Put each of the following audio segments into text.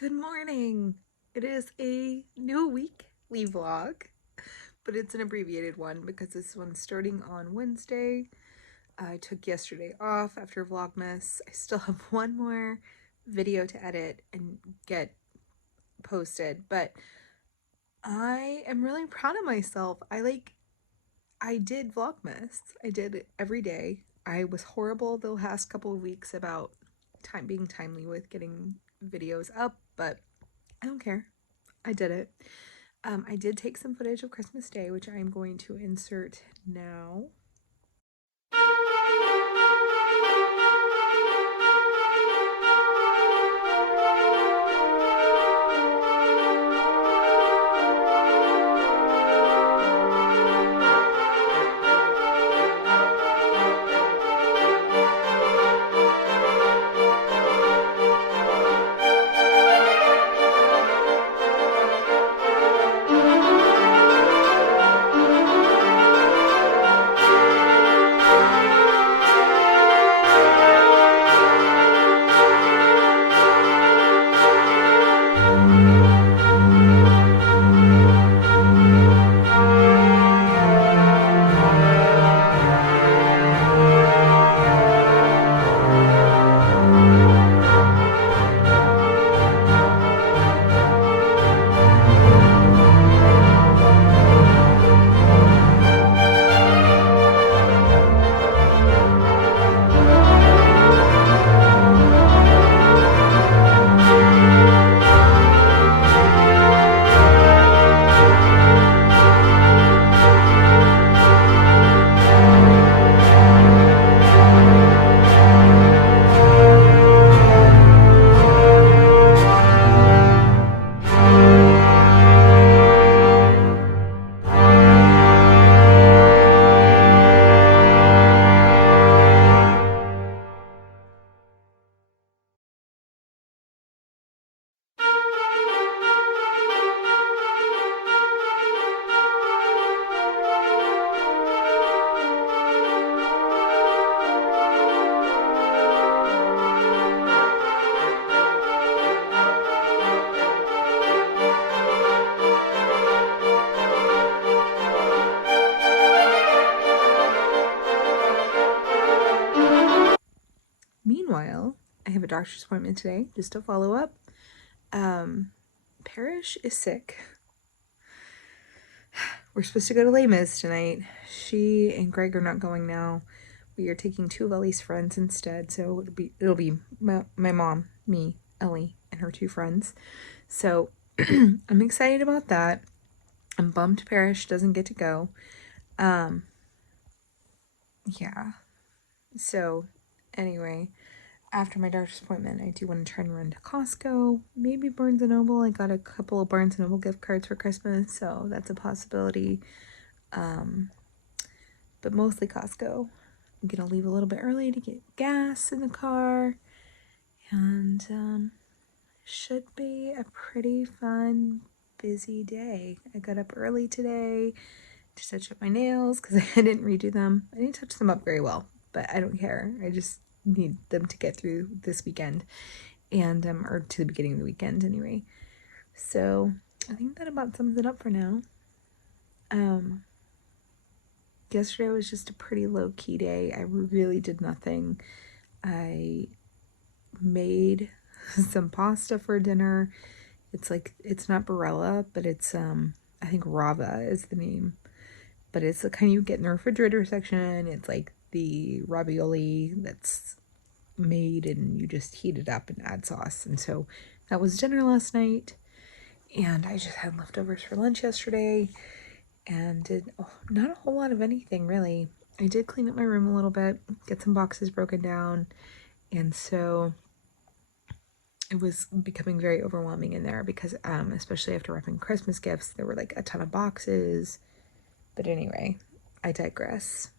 Good morning. It is a new weekly vlog, but it's an abbreviated one because this one's starting on Wednesday. I took yesterday off after Vlogmas. I still have one more video to edit and get posted, but I am really proud of myself. I did Vlogmas. I did it every day. I was horrible the last couple of weeks about being timely with getting videos up, but I don't care. I did it. I did take some footage of Christmas Day, which I'm going to insert now. Meanwhile, I have a doctor's appointment today, just to follow up. Parrish is sick. We're supposed to go to Les Mis tonight. She and Greg are not going now. We are taking two of Ellie's friends instead, so it'll be my mom, me, Ellie, and her two friends. So I'm excited about that. I'm bummed Parrish doesn't get to go. Yeah. So anyway, after my doctor's appointment, I do want to try and run to Costco, maybe Barnes & Noble. I got a couple of Barnes & Noble gift cards for Christmas, so that's a possibility. But mostly Costco. I'm gonna leave a little bit early to get gas in the car, and should be a pretty fun, busy day. I got up early today to touch up my nails because I didn't redo them. I didn't touch them up very well, but I don't care. I just need them to get through this weekend, and or to the beginning of the weekend anyway. So I think that about sums it up for now. Yesterday was just a pretty low-key day. I really did nothing. I made some pasta for dinner. It's not Barella, but it's I think Rava is the name, but it's the kind you get in the refrigerator section. It's like the ravioli that's made and you just heat it up and add sauce. And so that was dinner last night, and I just had leftovers for lunch yesterday and did not a whole lot of anything really. I did clean up my room a little bit, get some boxes broken down, and so it was becoming very overwhelming in there because especially after wrapping Christmas gifts, there were like a ton of boxes. But anyway, I digress.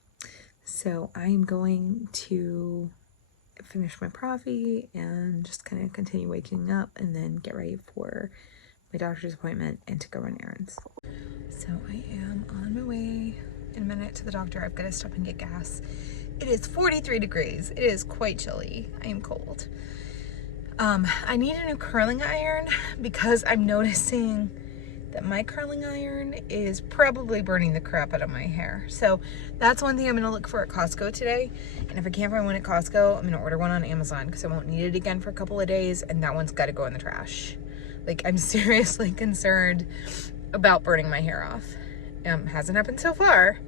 So I'm going to finish my coffee and just kind of continue waking up and then get ready for my doctor's appointment and to go run errands. So I am on my way in a minute to the doctor. I've got to stop and get gas. It is 43 degrees. It is quite chilly. I am cold. I need a new curling iron because I'm noticing that my curling iron is probably burning the crap out of my hair. So that's one thing I'm gonna look for at Costco today. And if I can't find one at Costco, I'm gonna order one on Amazon because I won't need it again for a couple of days, and that one's gotta go in the trash. Like, I'm seriously concerned about burning my hair off. Hasn't happened so far,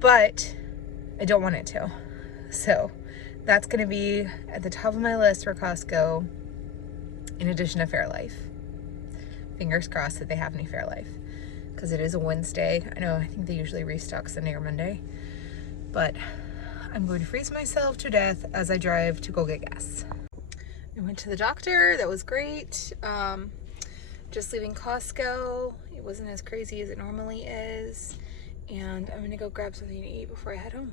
but I don't want it to. So that's gonna be at the top of my list for Costco, in addition to Fairlife. Fingers crossed that they have any Fairlife, because it is a Wednesday. I think they usually restock Sunday or Monday, but I'm going to freeze myself to death as I drive to go get gas. I went to the doctor. That was great. Just leaving Costco. It wasn't as crazy as it normally is, and I'm gonna go grab something to eat before I head home.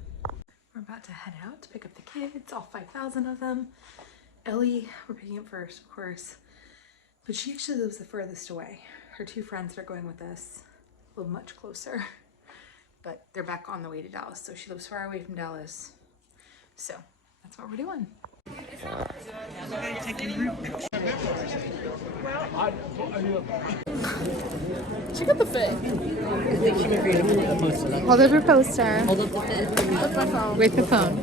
We're about to head out to pick up the kids, all 5,000 of them. Ellie, we're picking up first, of course, but she actually lives the furthest away. Her two friends that are going with us live much closer, but they're back on the way to Dallas, so she lives far away from Dallas. So that's what we're doing. Check out the fit. I think she might be able to post it. Hold up your poster. Hold up the fit. With my phone. With the phone.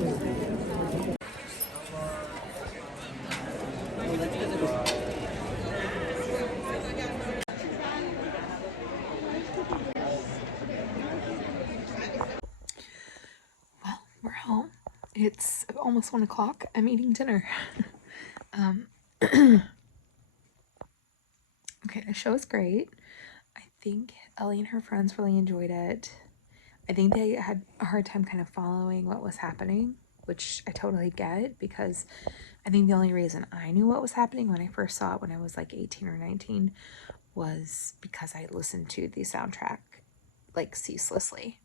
Well, we're home. It's almost 1 o'clock. I'm eating dinner. Okay, the show is great. I think Ellie and her friends really enjoyed it. I think they had a hard time kind of following what was happening, which I totally get, because I think the only reason I knew what was happening when I first saw it when I was like 18 or 19 was because I listened to the soundtrack like ceaselessly,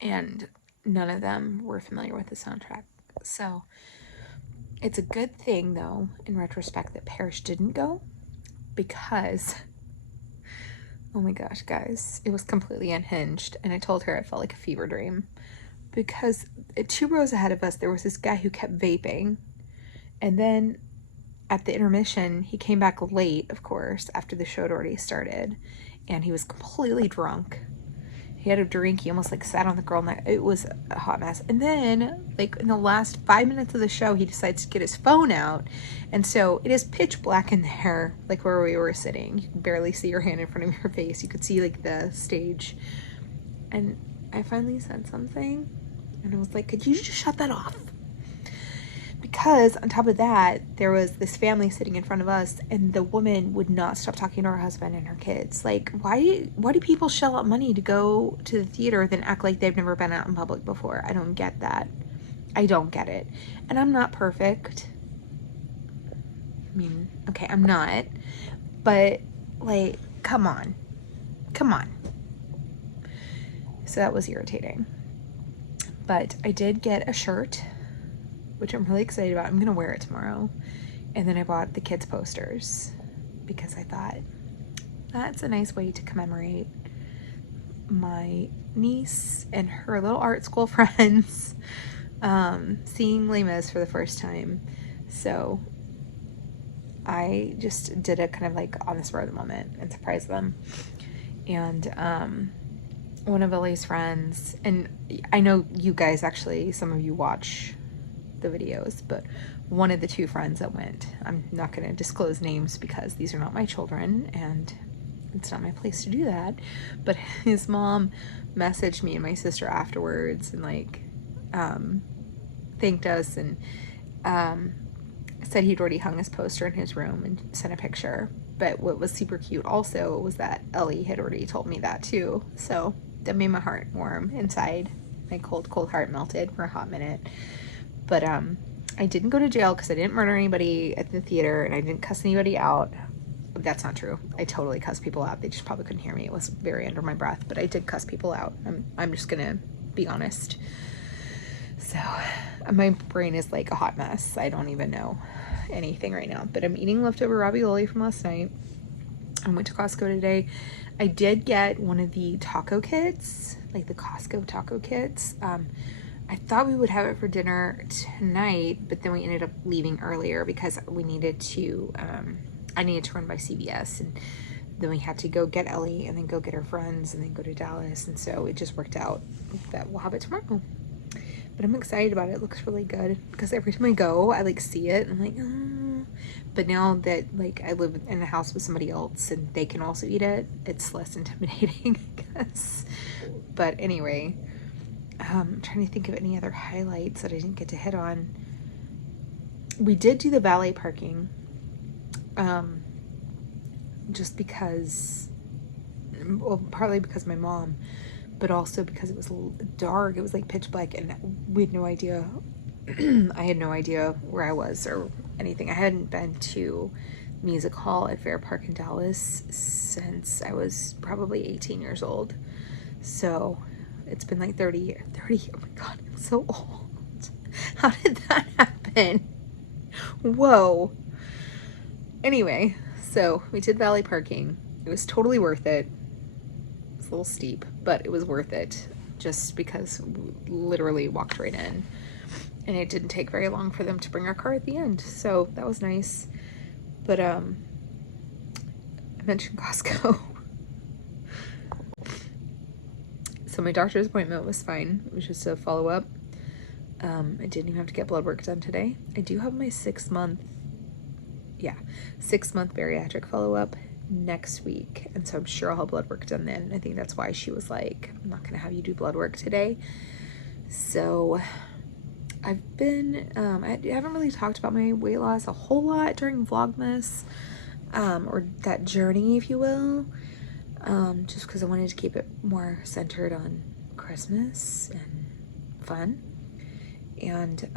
and none of them were familiar with the soundtrack. So it's a good thing, though, in retrospect, that Parrish didn't go, because oh my gosh, guys, it was completely unhinged, and I told her it felt like a fever dream, because 2 rows ahead of us there was this guy who kept vaping, and then at the intermission he came back late, of course, after the show had already started, and he was completely drunk. He had a drink, he almost like sat on the girl, and it was a hot mess. And then like in the last 5 minutes of the show he decides to get his phone out, and so it is pitch black in there, like where we were sitting. You can barely see your hand in front of your face. You could see like the stage, and I finally said something, and I was like, could you just shut that off? Because on top of that, there was this family sitting in front of us, and the woman would not stop talking to her husband and her kids. Like, why do people shell out money to go to the theater then act like they've never been out in public before? I don't get that. I don't get it. And I'm not perfect. I mean, okay, I'm not. But, like, come on. Come on. So that was irritating. But I did get a shirt, which I'm really excited about. I'm gonna wear it tomorrow. And then I bought the kids' posters because I thought that's a nice way to commemorate my niece and her little art school friends seeing Les Mis for the first time. So I just did it kind of like on the spur of the moment and surprised them. And one of Ellie's friends, and I know you guys actually, some of you watch the videos, but one of the 2 friends that went, I'm not going to disclose names because these are not my children and it's not my place to do that, but his mom messaged me and my sister afterwards and like thanked us, and said he'd already hung his poster in his room and sent a picture. But what was super cute also was that Ellie had already told me that too, so that made my heart warm inside. My cold heart melted for a hot minute. But I didn't go to jail because I didn't murder anybody at the theater, and I didn't cuss anybody out. That's not true. I totally cussed people out. They just probably couldn't hear me. It was very under my breath, but I did cuss people out. I'm just gonna be honest. So my brain is like a hot mess. I don't even know anything right now, but I'm eating leftover ravioli from last night. I went to Costco today. I did get one of the taco kits, like the Costco taco kits. I thought we would have it for dinner tonight, but then we ended up leaving earlier because we needed to, I needed to run by CVS, and then we had to go get Ellie and then go get her friends and then go to Dallas. And so it just worked out that we'll have it tomorrow. But I'm excited about it. It looks really good because every time I go, I like see it and I'm like, oh. But now that like I live in a house with somebody else and they can also eat it, it's less intimidating, I guess. But anyway, I'm trying to think of any other highlights that I didn't get to hit on. We did do the valet parking, just because, well, partly because my mom, but also because it was dark. It was like pitch black, and we had no idea. I had no idea where I was or anything. I hadn't been to music hall at Fair Park in Dallas since I was probably 18 years old. So it's been like 30 years. 30, oh my God, I'm so old. How did that happen? Whoa. Anyway, so we did valet parking. It was totally worth it. It was a little steep, but it was worth it just because we literally walked right in. And it didn't take very long for them to bring our car at the end. So that was nice. But I mentioned Costco. So my doctor's appointment was fine. It was just a follow-up. I didn't even have to get blood work done today. I do have my 6-month bariatric follow-up next week. And so I'm sure I'll have blood work done then. I think that's why she was like, I'm not gonna have you do blood work today. So I've been, I haven't really talked about my weight loss a whole lot during Vlogmas, or that journey, if you will, just because I wanted to keep it more centered on Christmas and fun. And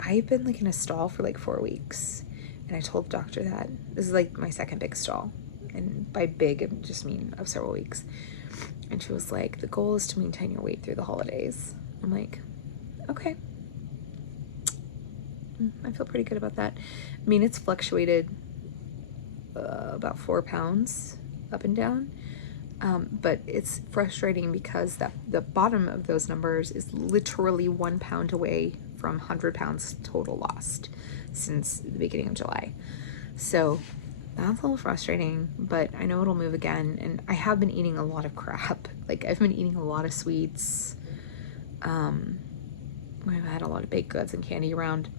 I've been like in a stall for like 4 weeks, and I told the doctor that this is like my second big stall, and by big I just mean of several weeks. And she was like, the goal is to maintain your weight through the holidays. I'm like, okay. I feel pretty good about that. I mean, it's fluctuated about 4 pounds up and down, but it's frustrating because the bottom of those numbers is literally 1 pound away from 100 pounds total lost since the beginning of July. So that's a little frustrating, but I know it'll move again. And I have been eating a lot of crap. Like I've been eating a lot of sweets. I've had a lot of baked goods and candy around.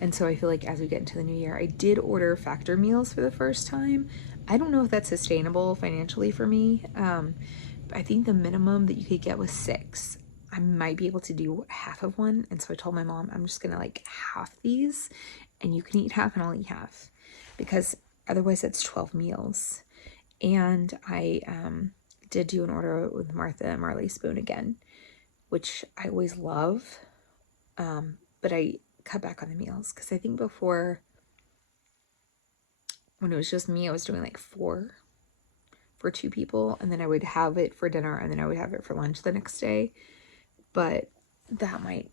And so I feel like as we get into the new year, I did order factor meals for the first time. I don't know if that's sustainable financially for me. I think the minimum that you could get was 6. I might be able to do half of one. And so I told my mom, I'm just gonna like half these and you can eat half and I'll eat half, because otherwise that's 12 meals. And I did do an order with Martha Marley Spoon again, which I always love. But I cut back on the meals because I think before, when it was just me, I was doing like 4 for 2 people, and then I would have it for dinner and then I would have it for lunch the next day. But that might,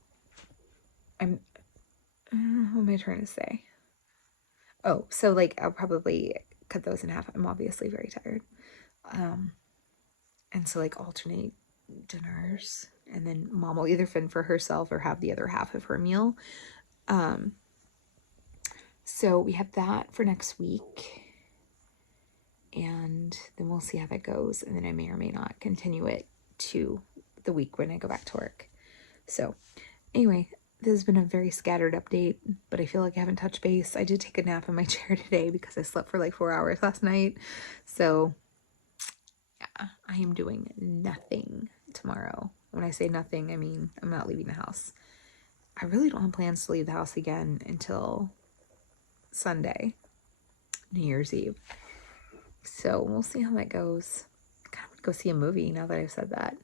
what am I trying to say? Oh, so like I'll probably cut those in half. I'm obviously very tired. And so like alternate dinners, and then mom will either fend for herself or have the other half of her meal. So we have that for next week, and then we'll see how that goes. And then I may or may not continue it to the week when I go back to work. So anyway, this has been a very scattered update, but I feel like I haven't touched base. I did take a nap in my chair today because I slept for like 4 hours last night. So yeah, I am doing nothing tomorrow. When I say nothing, I mean I'm not leaving the house. I really don't have plans to leave the house again until Sunday, New Year's Eve. So we'll see how that goes. I kind of want to go see a movie now that I've said that.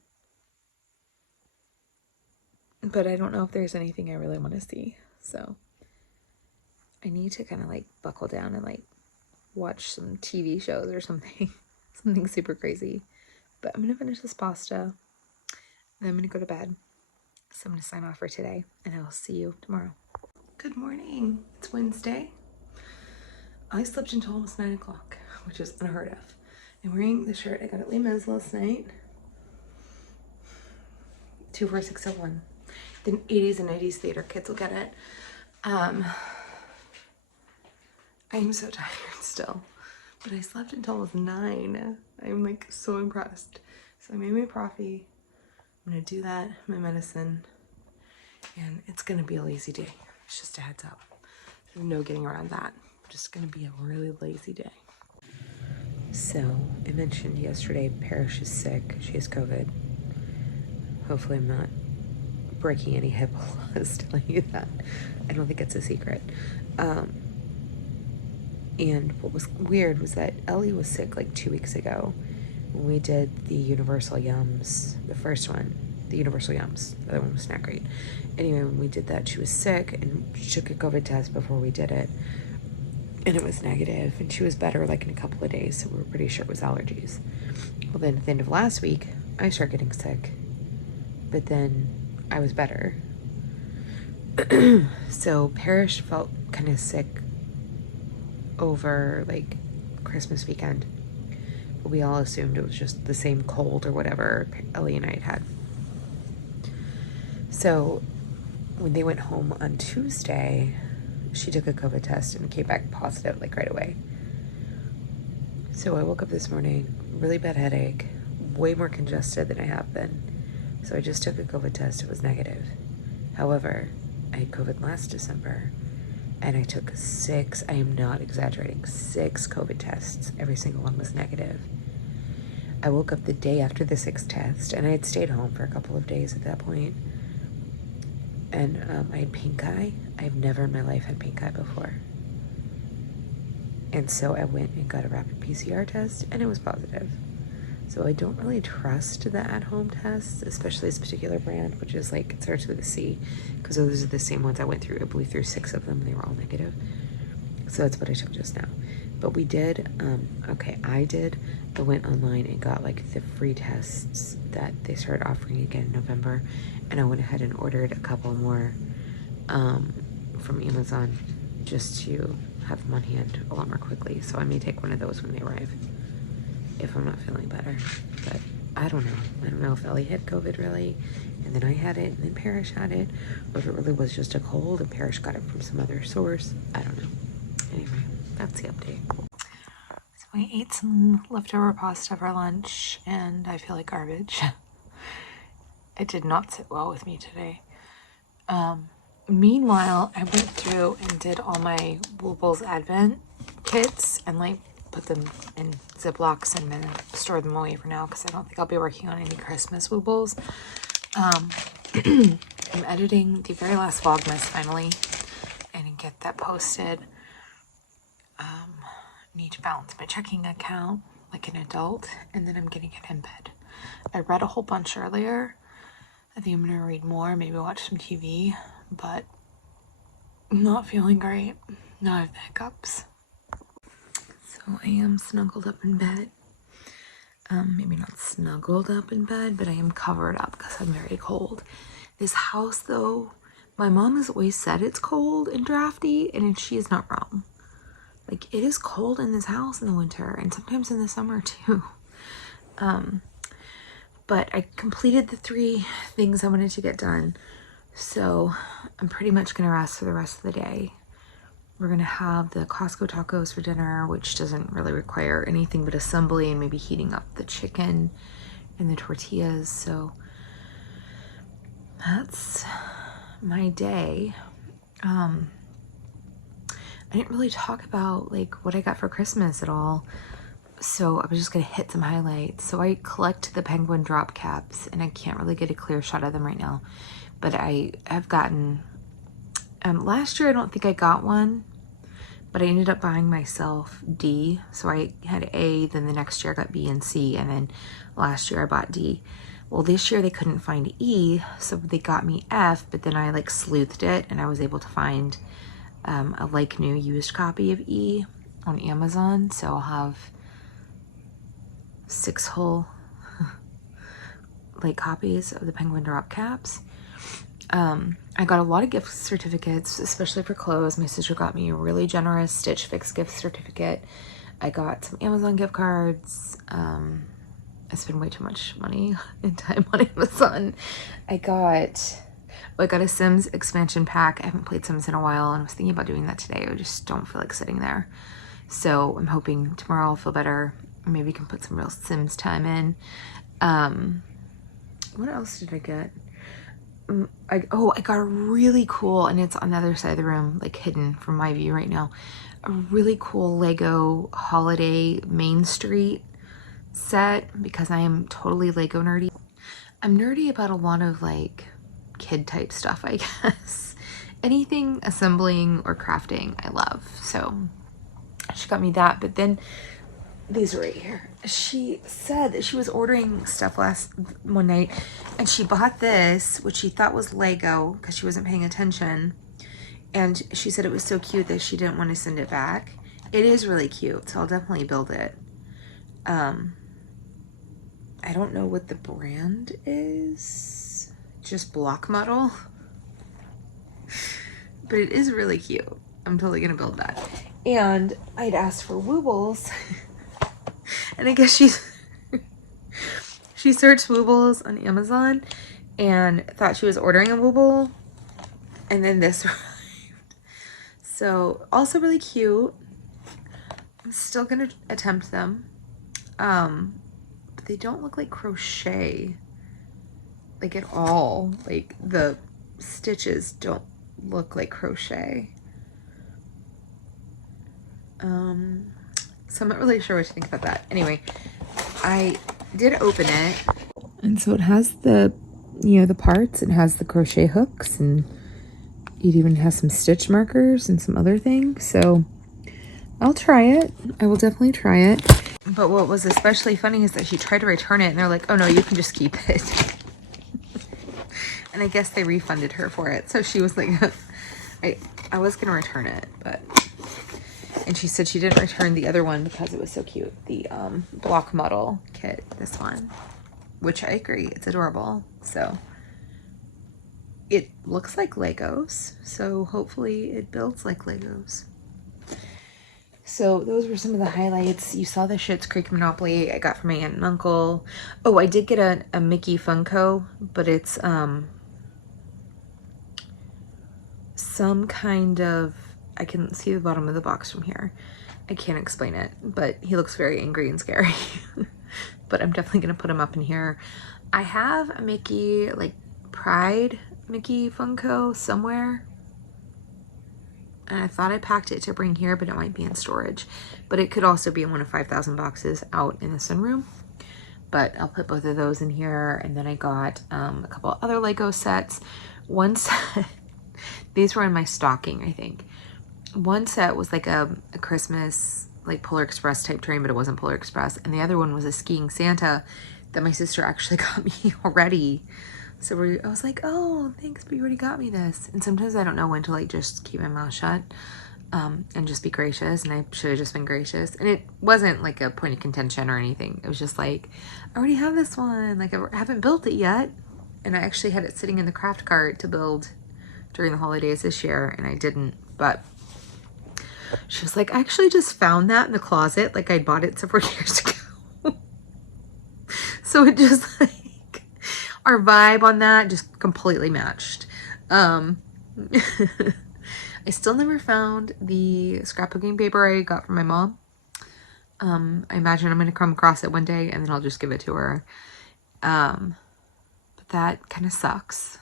But I don't know if there's anything I really want to see. So I need to kind of like buckle down and like watch some TV shows or something. Something super crazy. But I'm going to finish this pasta, and then I'm going to go to bed. So I'm going to sign off for today, and I will see you tomorrow. Good morning. It's Wednesday. I slept until almost 9 o'clock, which is unheard of. I'm wearing the shirt I got at Les Mis last night. 24601. The 80s and 90s theater kids will get it. I am so tired still, but I slept until almost 9. I'm like so impressed. So I made my coffee. I'm gonna do that, my medicine, and it's gonna be a lazy day. It's just a heads up. There's no getting around that. Just gonna be a really lazy day. So I mentioned yesterday Parrish is sick. She has COVID. Hopefully I'm not breaking any HIPAA laws telling you that. I don't think it's a secret. And what was weird was that Ellie was sick like 2 weeks ago when we did the Universal Yums, the first one, the Universal Yums. The other one was not great. Anyway, when we did that, she was sick and she took a COVID test before we did it. And it was negative, and she was better like in a couple of days, so we were pretty sure it was allergies. Well, then at the end of last week, I started getting sick, but then I was better. So Parrish felt kind of sick over like Christmas weekend, but we all assumed it was just the same cold or whatever Ellie and I had. So when they went home on Tuesday, she took a COVID test and came back positive like right away. So I woke up this morning, really bad headache, way more congested than I have been. So I just took a COVID test, it was negative. However, I had COVID last December and I took 6, I am not exaggerating, 6 COVID tests. Every single one was negative. I woke up the day after the 6th test and I had stayed home for a couple of days at that point. And I had pink eye. I've never in my life had pink eye before. And so I went and got a rapid PCR test and it was positive. So I don't really trust the at-home tests, especially this particular brand, which is like, it starts with a C, because those are the same ones I went through. I believe through 6 of them, and they were all negative. So that's what I took just now. But we did, I went online and got like the free tests that they started offering again in November. And I went ahead and ordered a couple more from Amazon just to have them on hand a lot more quickly. So I may take one of those when they arrive if I'm not feeling better. But I don't know. I don't know if Ellie had COVID really, and then I had it, and then Parrish had it, or if it really was just a cold and Parrish got it from some other source. I don't know. Anyway, that's the update. So I ate some leftover pasta for lunch, and I feel like garbage. It did not sit well with me today. Meanwhile, I went through and did all my Woobles Advent kits and like put them in Ziplocs and then store them away for now because I don't think I'll be working on any Christmas Woobles. I'm editing the very last Vlogmas finally and get that posted. Need to balance my checking account like an adult, and then I'm getting it in bed. I read a whole bunch earlier. I think I'm gonna read more, maybe watch some TV, but I'm not feeling great. Now I have the hiccups. So I am snuggled up in bed. Maybe not snuggled up in bed, but I am covered up because I'm very cold. This house though, my mom has always said it's cold and drafty, and she is not wrong. Like, it is cold in this house in the winter and sometimes in the summer too. But I completed the 3 things I wanted to get done. So I'm pretty much gonna rest for the rest of the day. We're gonna have the Costco tacos for dinner, which doesn't really require anything but assembly and maybe heating up the chicken and the tortillas. So that's my day. I didn't really talk about like what I got for Christmas at all, so I was just gonna hit some highlights. So I collect the penguin drop caps, and I can't really get a clear shot of them right now, but I have gotten, last year I don't think I got one, but I ended up buying myself D. So I had A, then the next year I got B and C, and then last year I bought D. Well, this year they couldn't find E, so they got me F, but then I like sleuthed it and I was able to find a like new used copy of E on Amazon. So I'll have 6 whole like copies of the penguin drop caps. I got a lot of gift certificates, especially for clothes. My sister got me a really generous Stitch Fix gift certificate. I got some Amazon gift cards. I spend way too much money and time on Amazon. I got a Sims expansion pack. I haven't played Sims in a while, and I was thinking about doing that today. I just don't feel like sitting there. So I'm hoping tomorrow I'll feel better. Maybe we can put some real Sims time in. What else did I get? I got a really cool, and it's on the other side of the room, like hidden from my view right now, a really cool Lego holiday Main Street set, because I am totally Lego nerdy. I'm nerdy about a lot of like kid type stuff, I guess. Anything assembling or crafting I love. So she got me that, but then these are right here. She said that she was ordering stuff one night, and she bought this, which she thought was Lego because she wasn't paying attention. And she said it was so cute that she didn't want to send it back. It is really cute, so I'll definitely build it. I don't know what the brand is. Just Block Model. But it is really cute. I'm totally gonna build that. And I'd asked for Woobles. And I guess she searched Woobles on Amazon and thought she was ordering a Wooble, and then this arrived. So also really cute. I'm still gonna attempt them. But they don't look like crochet, like at all. Like the stitches don't look like crochet. So I'm not really sure what to think about that. Anyway, I did open it. And so it has the, the parts. It has the crochet hooks, and it even has some stitch markers and some other things. So I'll try it. I will definitely try it. But what was especially funny is that she tried to return it, and they're like, oh no, you can just keep it. And I guess they refunded her for it. So she was like, I was going to return it, but... And she said she didn't return the other one because it was so cute. The Block Model kit, this one. Which I agree, it's adorable. So it looks like Legos. So hopefully it builds like Legos. So those were some of the highlights. You saw the Schitt's Creek Monopoly I got from my aunt and uncle. Oh, I did get a Mickey Funko, but it's some kind of... I can see the bottom of the box from here. I can't explain it, but he looks very angry and scary. But I'm definitely going to put him up in here. I have a Mickey, like Pride Mickey Funko somewhere. And I thought I packed it to bring here, but it might be in storage. But it could also be in one of 5,000 boxes out in the sunroom. But I'll put both of those in here. And then I got a couple other Lego sets. One set, these were in my stocking, I think. One set was like a Christmas, like Polar Express type train, but it wasn't Polar Express. And the other one was a skiing Santa that my sister actually got me already. So I was like, oh, thanks, but you already got me this. And sometimes I don't know when to like just keep my mouth shut and just be gracious. And I should have just been gracious. And it wasn't like a point of contention or anything. It was just like, I already have this one. Like I haven't built it yet. And I actually had it sitting in the craft cart to build during the holidays this year. And I didn't, but... She was like, I actually just found that in the closet. Like I bought it several years ago. So it just like, our vibe on that just completely matched. I still never found the scrapbooking paper I got from my mom. I imagine I'm going to come across it one day and then I'll just give it to her. But that kind of sucks.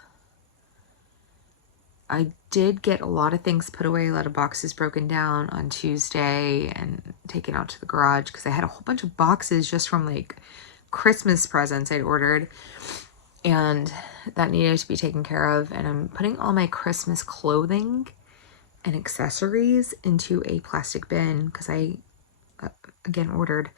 I did get a lot of things put away, a lot of boxes broken down on Tuesday and taken out to the garage because I had a whole bunch of boxes just from like Christmas presents I'd ordered, and that needed to be taken care of. And I'm putting all my Christmas clothing and accessories into a plastic bin because I, again, ordered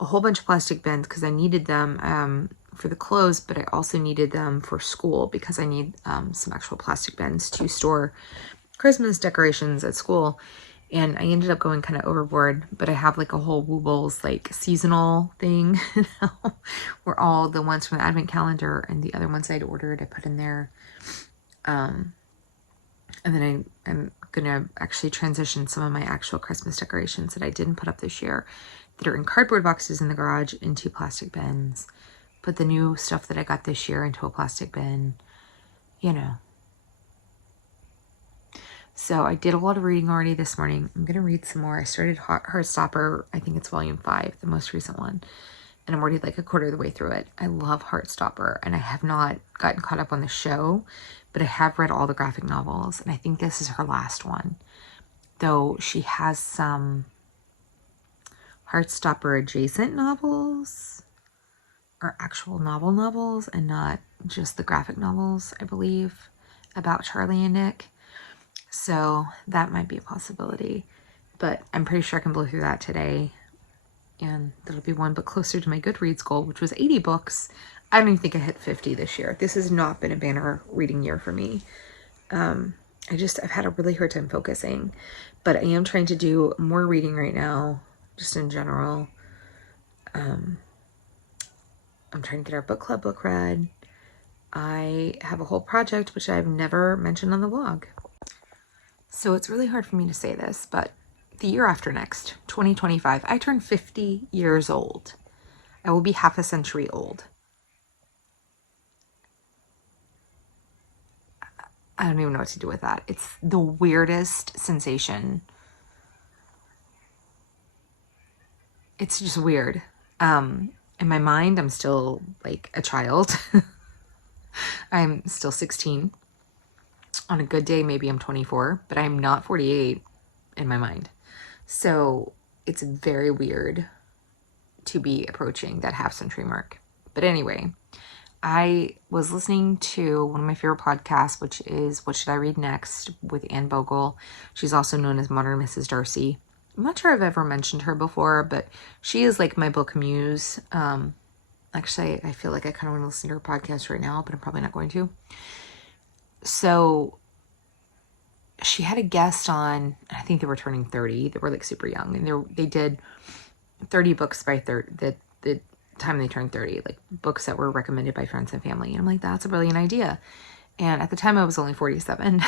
a whole bunch of plastic bins because I needed them for the clothes, but I also needed them for school because I need some actual plastic bins to store Christmas decorations at school. And I ended up going kind of overboard, but I have like a whole Woobles like seasonal thing now, where all the ones from the advent calendar and the other ones I'd ordered I put in there. And then I'm gonna actually transition some of my actual Christmas decorations that I didn't put up this year that are in cardboard boxes in the garage into plastic bins. Put the new stuff that I got this year into a plastic bin, you know. So I did a lot of reading already this morning. I'm going to read some more. I started Heartstopper. I think it's volume 5, the most recent one. And I'm already like a quarter of the way through it. I love Heartstopper, and I have not gotten caught up on the show, but I have read all the graphic novels, and I think this is her last one. Though she has some Heartstopper adjacent novels, or actual novels, and not just the graphic novels, I believe, about Charlie and Nick. So that might be a possibility, but I'm pretty sure I can blow through that today. And that'll be one book closer to my Goodreads goal, which was 80 books. I don't even think I hit 50 this year. This has not been a banner reading year for me. I've had a really hard time focusing, but I am trying to do more reading right now, just in general. I'm trying to get our book club book read. I have a whole project, which I've never mentioned on the blog. So it's really hard for me to say this, but the year after next, 2025, I turn 50 years old. I will be half a century old. I don't even know what to do with that. It's the weirdest sensation. It's just weird. In my mind, I'm still like a child. I'm still 16. On a good day, maybe I'm 24, but I'm not 48 in my mind. So it's very weird to be approaching that half century mark. But anyway, I was listening to one of my favorite podcasts, which is What Should I Read Next with Anne Bogle. She's also known as Modern Mrs. Darcy. I'm not sure I've ever mentioned her before, but she is like my book muse. Actually, I feel like I kind of want to listen to her podcast right now, but I'm probably not going to. So she had a guest on, I think they were turning 30. They were like super young, and they did 30 books by the time they turned 30, like books that were recommended by friends and family. And I'm like, that's a brilliant idea. And at the time I was only 47.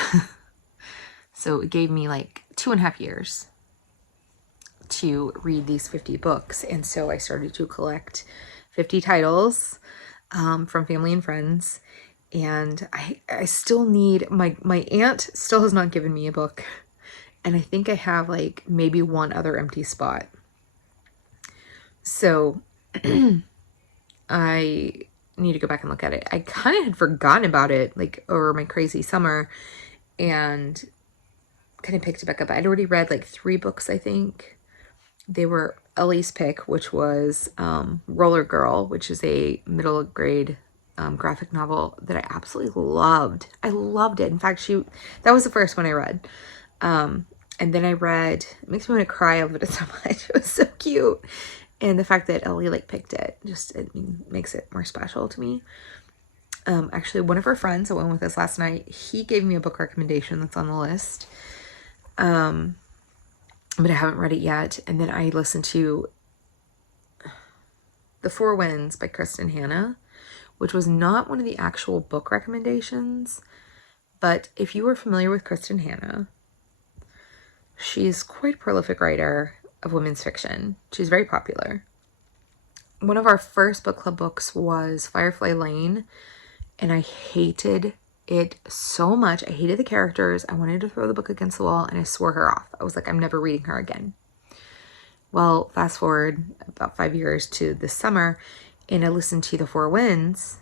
So it gave me like 2.5 years to read these 50 books. And so I started to collect 50 titles from family and friends. And I still need, my aunt still has not given me a book. And I think I have like maybe one other empty spot. So I need to go back and look at it. I kind of had forgotten about it like over my crazy summer, and kind of picked it back up. I'd already read like 3 books, I think. They were Ellie's pick, which was Roller Girl, which is a middle grade graphic novel that I absolutely loved. I loved it. In fact, that was the first one I read. And then I read, it makes me want to cry over it so much. It was so cute. And the fact that Ellie like picked it makes it more special to me. Actually, one of her friends that went with us last night, he gave me a book recommendation that's on the list. But I haven't read it yet. And then I listened to The Four Winds by Kristen Hanna, which was not one of the actual book recommendations. But if you are familiar with Kristen Hanna, she's quite a prolific writer of women's fiction. She's very popular. One of our first book club books was Firefly Lane, and I hated it so much. I hated the characters. I wanted to throw the book against the wall, and I swore her off. I was like, I'm never reading her again. Well, fast forward about 5 years to this summer, and I listened to The Four Winds,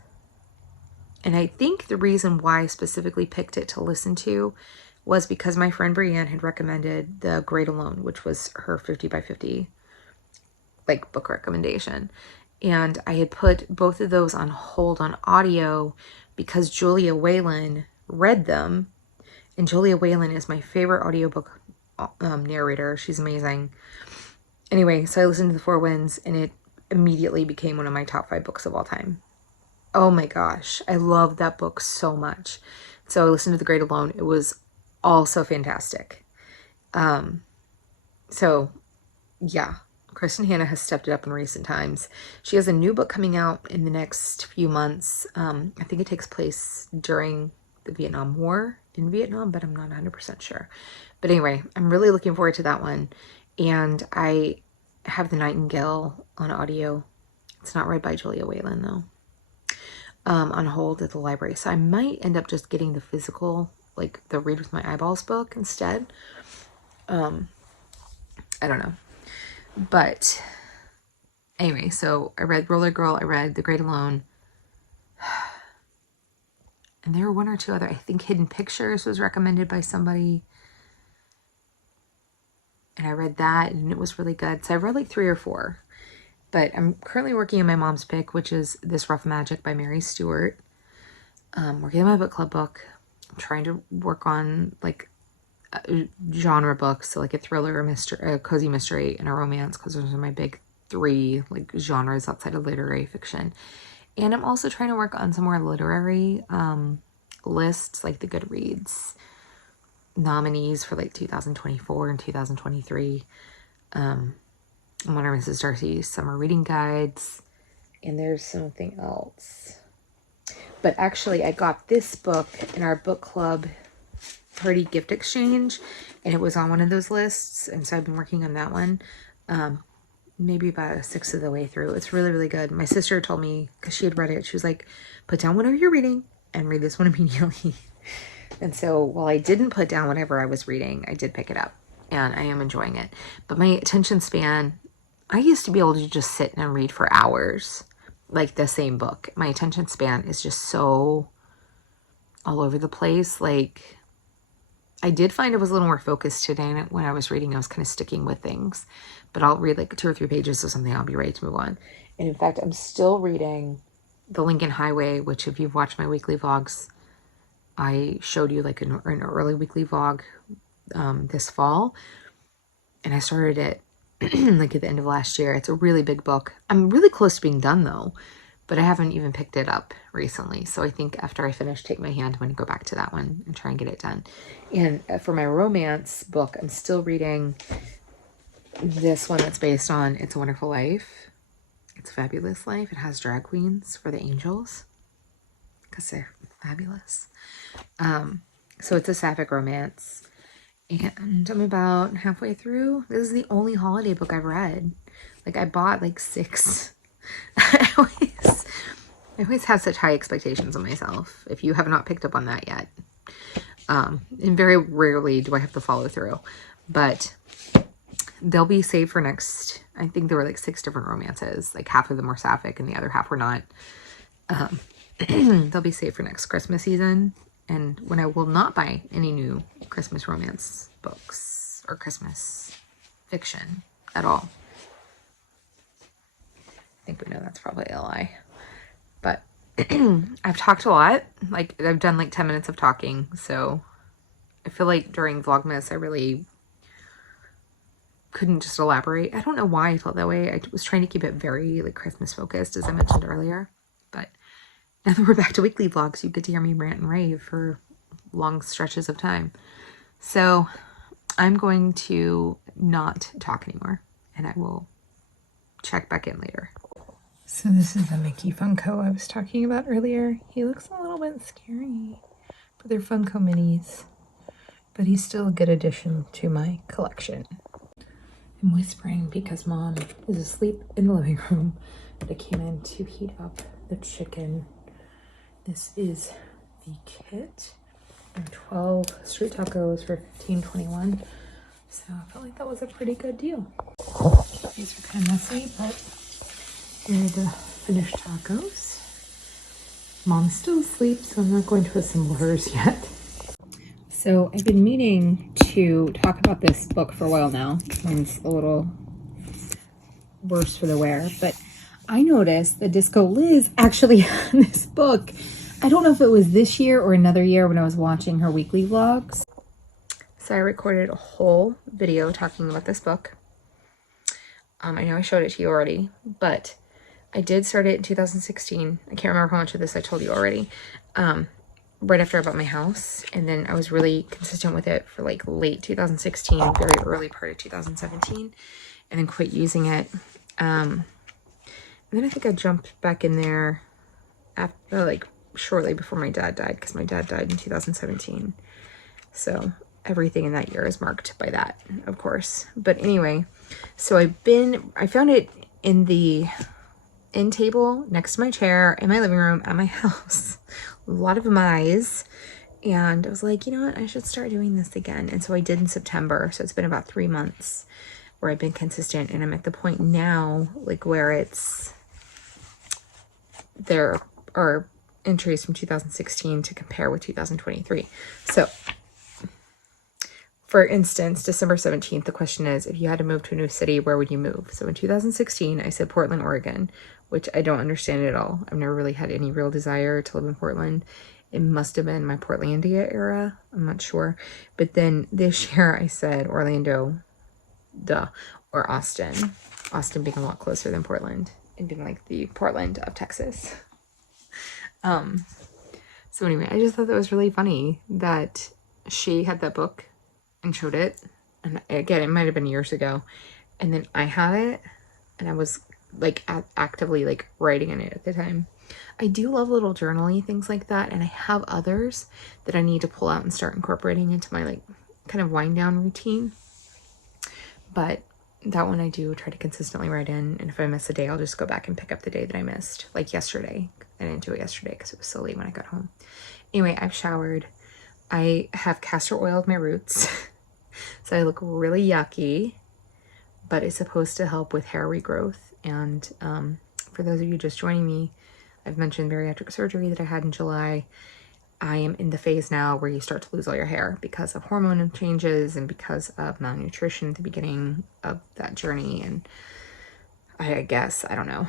and I think the reason why I specifically picked it to listen to was because my friend Brianne had recommended The Great Alone, which was her 50 by 50 like book recommendation. And I had put both of those on hold on audio because Julia Whalen read them. And Julia Whalen is my favorite audiobook narrator. She's amazing. Anyway, so I listened to The Four Winds, and it immediately became one of my top 5 books of all time. Oh my gosh, I love that book so much. So I listened to The Great Alone. It was also fantastic. So yeah, Kristen Hanna has stepped it up in recent times. She has a new book coming out in the next few months. I think it takes place during the Vietnam War in Vietnam, but I'm not 100% sure. But anyway, I'm really looking forward to that one. And I have The Nightingale on audio. It's not read by Julia Whalen though. On hold at the library. So I might end up just getting the physical, like the Read With My Eyeballs book instead. I don't know. But anyway, so I read Roller Girl, I read The Great Alone. And there were one or two other, I think Hidden Pictures was recommended by somebody. And I read that and it was really good. So I read like 3 or 4. But I'm currently working on my mom's pick, which is This Rough Magic by Mary Stewart. Working on my book club book. I'm trying to work on like genre books, so like a thriller, a mystery, a cozy mystery, and a romance, because those are my big 3 like genres outside of literary fiction. And I'm also trying to work on some more literary lists, like the Goodreads nominees for like 2024 and 2023. One of Mrs. Darcy's summer reading guides, and there's something else. But actually, I got this book in our book club party gift exchange, and it was on one of those lists, and so I've been working on that one. Maybe about 1/6 of the way through. It's really, really good. My sister told me, because she had read it, she was like, put down whatever you're reading and read this one immediately. And so while I didn't put down whatever I was reading, I did pick it up, and I am enjoying it. But my attention span, I used to be able to just sit and read for hours, like the same book. My attention span is just so all over the place. Like, I did find it was a little more focused today, and when I was reading, I was kind of sticking with things. But I'll read like 2 or 3 pages of something, I'll be ready to move on. And in fact, I'm still reading The Lincoln Highway, which if you've watched my weekly vlogs, I showed you like an early weekly vlog this fall. And I started it like at the end of last year. It's a really big book. I'm really close to being done though, but I haven't even picked it up recently. So I think after I finish Take My Hand, I'm going to go back to that one and try and get it done. And for my romance book, I'm still reading this one that's based on It's a Wonderful Life. It's a Fabulous Life. It has drag queens for the angels because they're fabulous. So it's a sapphic romance. And I'm about halfway through. This is the only holiday book I've read. Like, I bought like 6. I always have such high expectations of myself, if you have not picked up on that yet. And very rarely do I have to follow through. But they'll be saved for next, I think there were like 6 different romances. Like half of them were sapphic and the other half were not. They'll be saved for next Christmas season. And when I will not buy any new Christmas romance books or Christmas fiction at all. I think we know that's probably a lie. But I've talked a lot. Like, I've done like 10 minutes of talking. So I feel like during Vlogmas, I really couldn't just elaborate. I don't know why I felt that way. I was trying to keep it very like Christmas focused, as I mentioned earlier. But now that we're back to weekly vlogs, you get to hear me rant and rave for long stretches of time. So I'm going to not talk anymore, and I will check back in later. So this is the Mickey Funko I was talking about earlier. He looks a little bit scary, but they're Funko minis. But he's still a good addition to my collection. I'm whispering because Mom is asleep in the living room, but I came in to heat up the chicken. This is the kit. And 12 street tacos for $15.21. So I felt like that was a pretty good deal. These are kind of messy, but here are the finished tacos. Mom's still asleep, so I'm not going to assemble hers yet. So I've been meaning to talk about this book for a while now. Mine's a little worse for the wear, but I noticed the Disco Liz actually had this book. I don't know if it was this year or another year when I was watching her weekly vlogs. So I recorded a whole video talking about this book. I know I showed it to you already, but I did start it in 2016. I can't remember how much of this I told you already. Right after I bought my house, and then I was really consistent with it for like late 2016, very early part of 2017, and then quit using it. And then I think I jumped back in there after, like, shortly before my dad died, because my dad died in 2017. So everything in that year is marked by that, of course. But anyway, so I found it in the end table next to my chair in my living room at my house. A lot of mice. And I was like, you know what? I should start doing this again. And so I did in September. So it's been about 3 months where I've been consistent. And I'm at the point now, like, where there are entries from 2016 to compare with 2023. So for instance, December 17th, the question is, if you had to move to a new city, where would you move? So in 2016, I said Portland, Oregon, which I don't understand at all. I've never really had any real desire to live in Portland. It must have been my Portlandia era. I'm not sure. But then this year I said Orlando, or Austin. Austin being a lot closer than Portland and being like the Portland of Texas. So anyway, I just thought that was really funny that she had that book and showed it. And again, it might have been years ago. And then I had it and I was like actively like writing in it at the time. I do love little journaling things like that. And I have others that I need to pull out and start incorporating into my like kind of wind down routine. But that one I do try to consistently write in. And if I miss a day, I'll just go back and pick up the day that I missed. Like yesterday. I didn't do it yesterday because it was so late when I got home. Anyway, I've showered. I have castor oil with my roots. So I look really yucky, but it's supposed to help with hair regrowth. And for those of you just joining me, I've mentioned bariatric surgery that I had in July. I am in the phase now where you start to lose all your hair because of hormone changes and because of malnutrition at the beginning of that journey. And I guess, I don't know,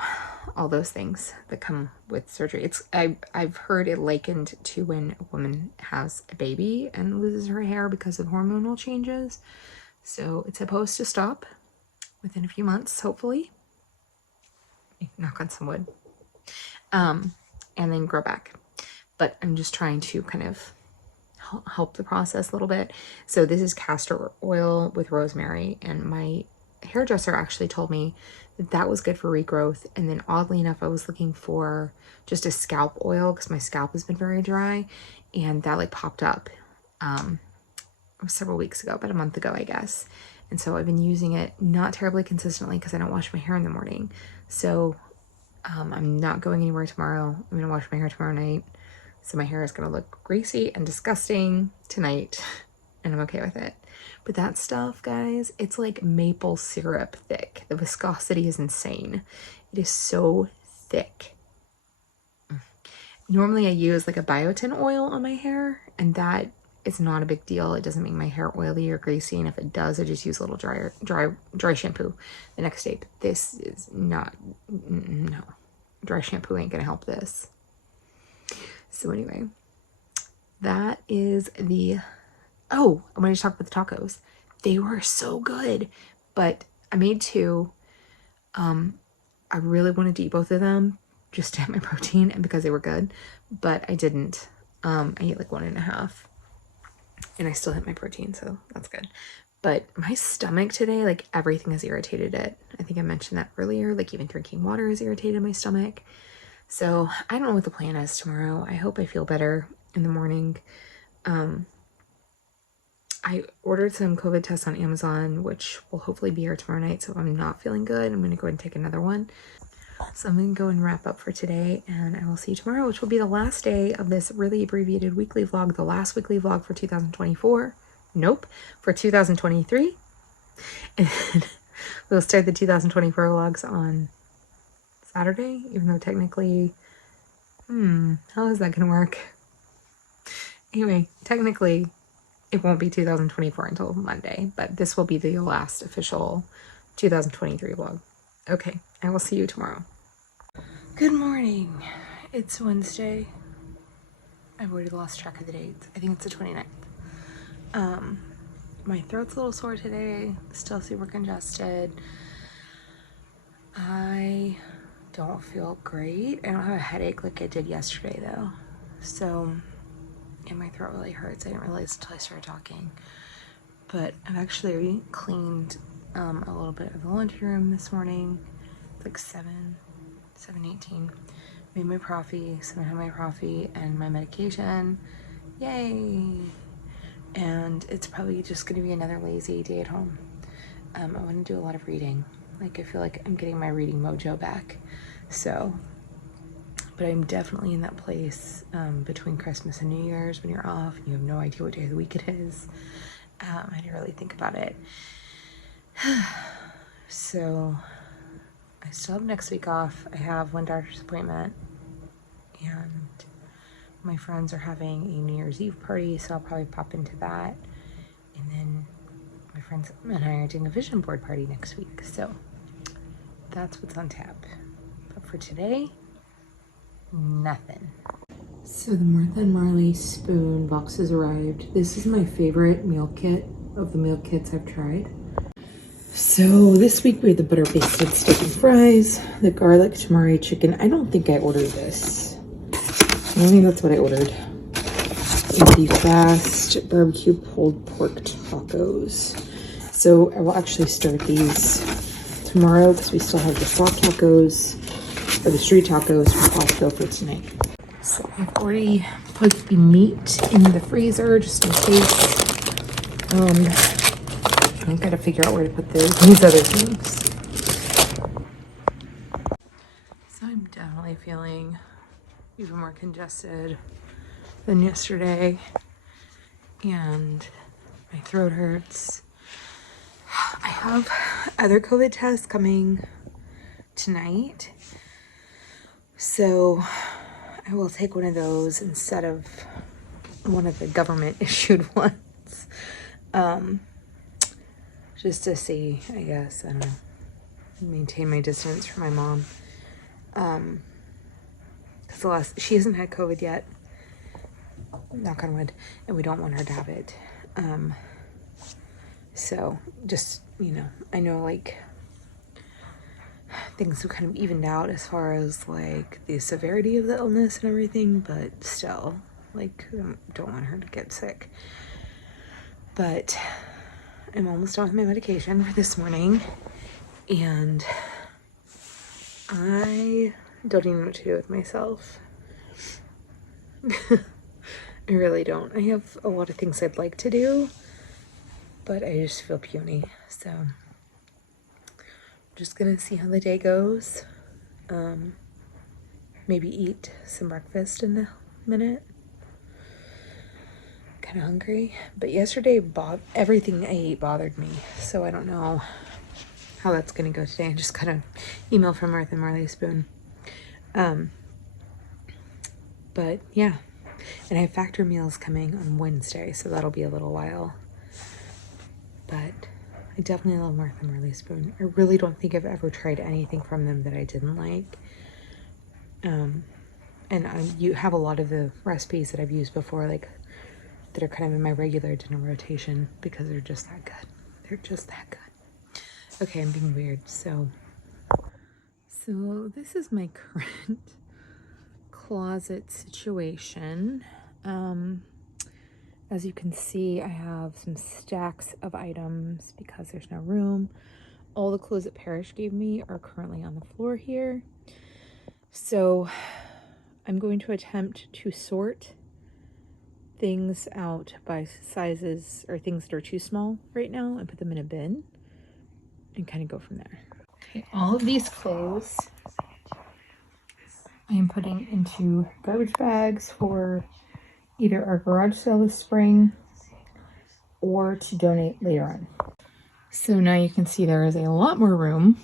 all those things that come with surgery. I've heard it likened to when a woman has a baby and loses her hair because of hormonal changes. So it's supposed to stop within a few months, hopefully. Knock on some wood. And then grow back. But I'm just trying to kind of help the process a little bit. So this is castor oil with rosemary, and my hairdresser actually told me that that was good for regrowth. And then oddly enough, I was looking for just a scalp oil because my scalp has been very dry, and that like popped up several weeks ago, about a month ago, I guess. And so I've been using it not terribly consistently because I don't wash my hair in the morning. So I'm not going anywhere tomorrow. I'm gonna wash my hair tomorrow night. So my hair is gonna look greasy and disgusting tonight, and I'm okay with it. But that stuff, guys, it's like maple syrup thick. The viscosity is insane. It is so thick. Normally I use like a biotin oil on my hair, and that is not a big deal. It doesn't make my hair oily or greasy, and if it does, I just use a little dry shampoo the next day. But this is not, no. Dry shampoo ain't gonna help this. So anyway, that is the, oh, I wanted to talk about the tacos. They were so good, but I made 2. I really wanted to eat both of them just to have my protein and because they were good, but I didn't. I ate like 1.5 and I still hit my protein, so that's good. But my stomach today, like everything has irritated it. I think I mentioned that earlier, like even drinking water has irritated my stomach. So I don't know what the plan is tomorrow. I hope I feel better in the morning. I ordered some COVID tests on Amazon, which will hopefully be here tomorrow night. So if I'm not feeling good, I'm going to go ahead and take another one. So I'm going to go and wrap up for today, and I will see you tomorrow, which will be the last day of this really abbreviated weekly vlog, the last weekly vlog for 2024. Nope, for 2023. And we'll start the 2024 vlogs on Saturday, even though technically, how is that going to work? Anyway, technically, it won't be 2024 until Monday, but this will be the last official 2023 vlog. Okay, I will see you tomorrow. Good morning. It's Wednesday. I've already lost track of the dates. I think it's the 29th. My throat's a little sore today, still super congested. I don't feel great. I don't have a headache like I did yesterday though. So, and my throat really hurts. I didn't realize until I started talking. But I've actually cleaned a little bit of the laundry room this morning. It's like 7:18. Made my coffee, so I have my coffee and my medication. Yay! and it's probably just going to be another lazy day at home. I want to do a lot of reading. Like, I feel like I'm getting my reading mojo back. So, but I'm definitely in that place between Christmas and New Year's when you're off and you have no idea what day of the week it is. I didn't really think about it. So I still have next week off. I have one doctor's appointment, and my friends are having a New Year's Eve party, so I'll probably pop into that. And then my friends and I are doing a vision board party next week, so that's what's on tap. But for today, nothing. So the Martha and Marley spoon box has arrived. This is my favorite meal kit of the meal kits I've tried. So this week we had the butter basted steak and fries, the garlic tamari chicken. I don't think I ordered this. I don't think that's what I ordered. And the fast barbecue pulled pork tacos. So I will actually start these tomorrow because we still have the soft tacos or the street tacos from Costco for tonight. So I've already put the meat in the freezer just in case. I've got to figure out where to put these other things. So I'm definitely feeling even more congested than yesterday, and my throat hurts. I have other COVID tests coming tonight, so I will take one of those instead of one of the government issued ones. Just to see, I guess, I don't know, maintain my distance from my mom. Because she hasn't had COVID yet, knock on wood, and we don't want her to have it. So just, I know like things have kind of evened out as far as like the severity of the illness and everything, but still, like, don't want her to get sick. But I'm almost done with my medication for this morning, and I don't even know what to do with myself. I really don't. I have a lot of things I'd like to do, but I just feel puny. So I'm just gonna see how the day goes. Maybe eat some breakfast in a minute. Kind of hungry, but yesterday everything I ate bothered me, so I don't know how that's gonna go today. I just got an email from Martha and Marley Spoon. But yeah, and I have factor meals coming on Wednesday, so that'll be a little while. But I definitely love Martha and Marley Spoon. I really don't think I've ever tried anything from them that I didn't like. And you have a lot of the recipes that I've used before, like that are kind of in my regular dinner rotation because they're just that good. They're just that good. Okay, I'm being weird. So this is my current closet situation. As you can see, I have some stacks of items because there's no room. All the clothes that Parrish gave me are currently on the floor here. So I'm going to attempt to sort things out by sizes or things that are too small right now and put them in a bin and kind of go from there. Okay, all of these clothes I am putting into garbage bags for either our garage sale this spring or to donate later on. So now you can see there is a lot more room.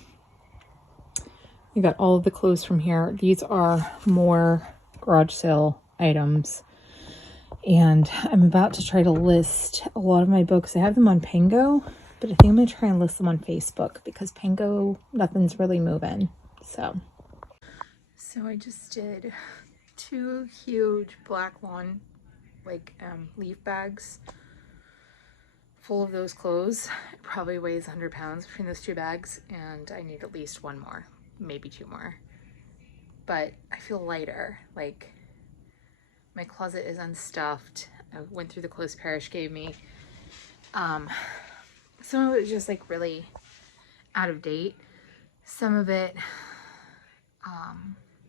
You got all of the clothes from here. These are more garage sale items. And I'm about to try to list a lot of my books. I have them on Pango, but I think I'm going to try and list them on Facebook because Pango, nothing's really moving. So I just did 2 huge black lawn, leaf bags full of those clothes. It probably weighs 100 pounds between those 2 bags, and I need at least 1 more, maybe 2 more. But I feel lighter. Like, my closet is unstuffed. I went through the clothes Parrish gave me. Some of it was just like really out of date. Some of it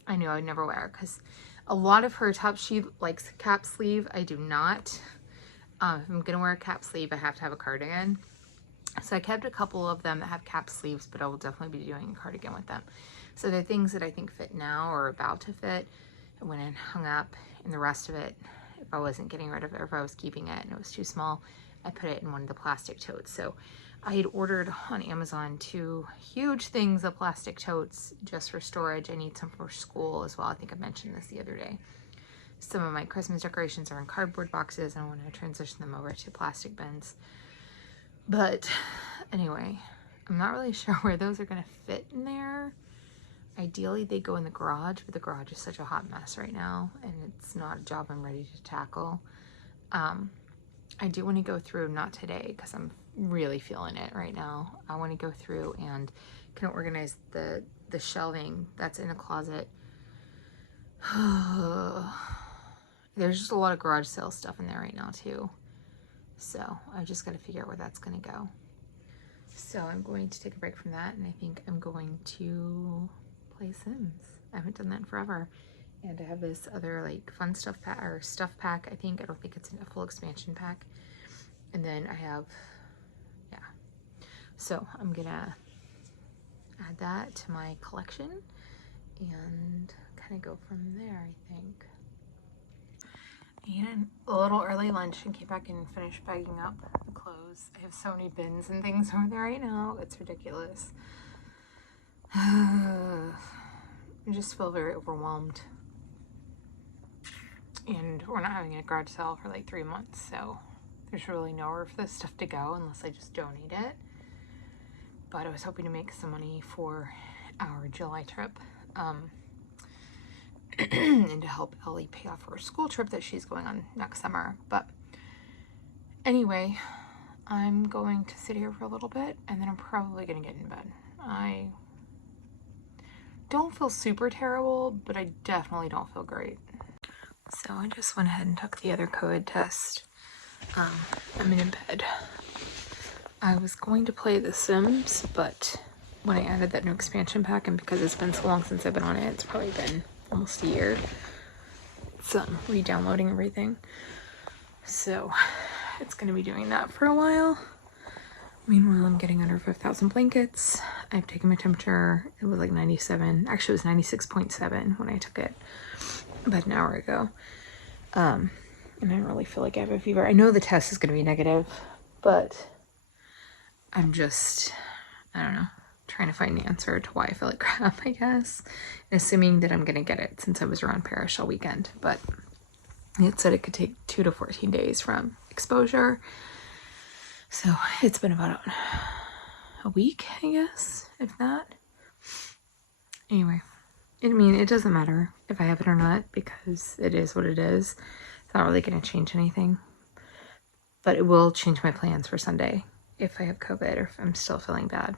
I knew I would never wear because a lot of her tops she likes cap sleeve. I do not. If I'm gonna wear a cap sleeve, I have to have a cardigan. So I kept a couple of them that have cap sleeves, but I will definitely be doing a cardigan with them. So they're things that I think fit now or about to fit. I went and hung up, and the rest of it, if I wasn't getting rid of it, or if I was keeping it and it was too small, I put it in one of the plastic totes. So I had ordered on Amazon 2 huge things of plastic totes just for storage. I need some for school as well. I think I mentioned this the other day. Some of my Christmas decorations are in cardboard boxes, and I want to transition them over to plastic bins. But anyway, I'm not really sure where those are going to fit in there. Ideally, they go in the garage, but the garage is such a hot mess right now, and it's not a job I'm ready to tackle. I do want to go through, not today, because I'm really feeling it right now. I want to go through and kind of organize the shelving that's in a closet. There's just a lot of garage sale stuff in there right now, too. So I just got to figure out where that's going to go. So I'm going to take a break from that, and I think I'm going to play Sims. I haven't done that in forever. And I have this other like fun stuff pack or stuff pack. I don't think it's a full expansion pack. And then I have, yeah. So I'm gonna add that to my collection and kind of go from there, I think. I ate a little early lunch and came back and finished bagging up the clothes. I have so many bins and things over there right now. It's ridiculous. I just feel very overwhelmed. And we're not having a garage sale for like 3 months, so there's really nowhere for this stuff to go unless I just donate it. But I was hoping to make some money for our July trip. And to help Ellie pay off her school trip that she's going on next summer. But anyway, I'm going to sit here for a little bit, and then I'm probably going to get in bed. I don't feel super terrible, but I definitely don't feel great. So I just went ahead and took the other COVID test. I'm in bed. I was going to play The Sims, but when I added that new expansion pack, and because it's been so long since I've been on it, it's probably been almost a year. So I'm re-downloading everything. So it's going to be doing that for a while. Meanwhile, I'm getting under 5,000 blankets. I've taken my temperature. It was like 97. Actually, it was 96.7 when I took it about an hour ago. And I don't really feel like I have a fever. I know the test is going to be negative, but I'm just, I don't know, trying to find the answer to why I feel like crap, I guess. And assuming that I'm going to get it since I was around Paris all weekend. But it said it could take 2 to 14 days from exposure. So it's been about a week, I guess, if not. Anyway, it doesn't matter if I have it or not because it is what it is. It's not really going to change anything. But it will change my plans for Sunday if I have COVID or if I'm still feeling bad.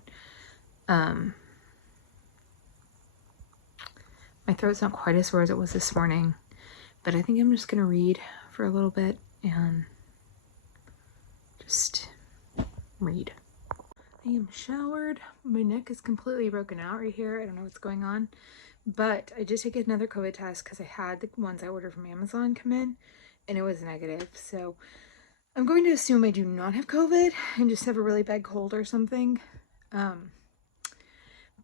My throat's not quite as sore as it was this morning, but I think I'm just going to read for a little bit and just read. I am showered. My neck is completely broken out right here. I don't know what's going on, but I did take another COVID test because I had the ones I ordered from Amazon come in and it was negative. So I'm going to assume I do not have COVID and just have a really bad cold or something.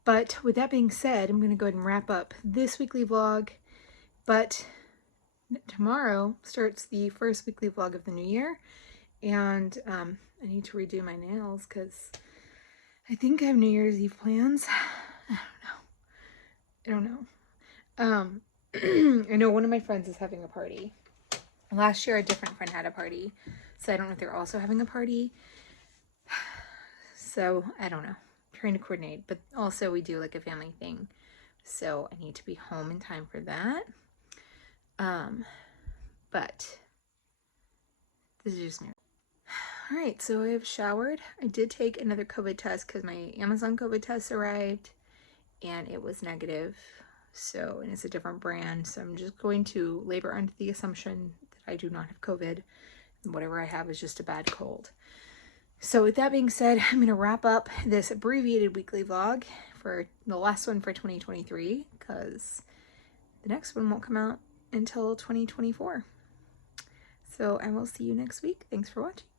But with that being said, I'm going to go ahead and wrap up this weekly vlog. But tomorrow starts the first weekly vlog of the new year. And I need to redo my nails because I think I have New Year's Eve plans. I don't know. I know one of my friends is having a party. Last year, a different friend had a party. So I don't know if they're also having a party. So I don't know. Trying to coordinate, but also we do like a family thing, so I need to be home in time for that. But this is just me. All right, so I have showered. I did take another COVID test because my Amazon COVID test arrived and it was negative. So, and it's a different brand, so I'm just going to labor under the assumption that I do not have COVID and whatever I have is just a bad cold. So with that being said, I'm going to wrap up this abbreviated weekly vlog for the last one for 2023 because the next one won't come out until 2024. So I will see you next week. Thanks for watching.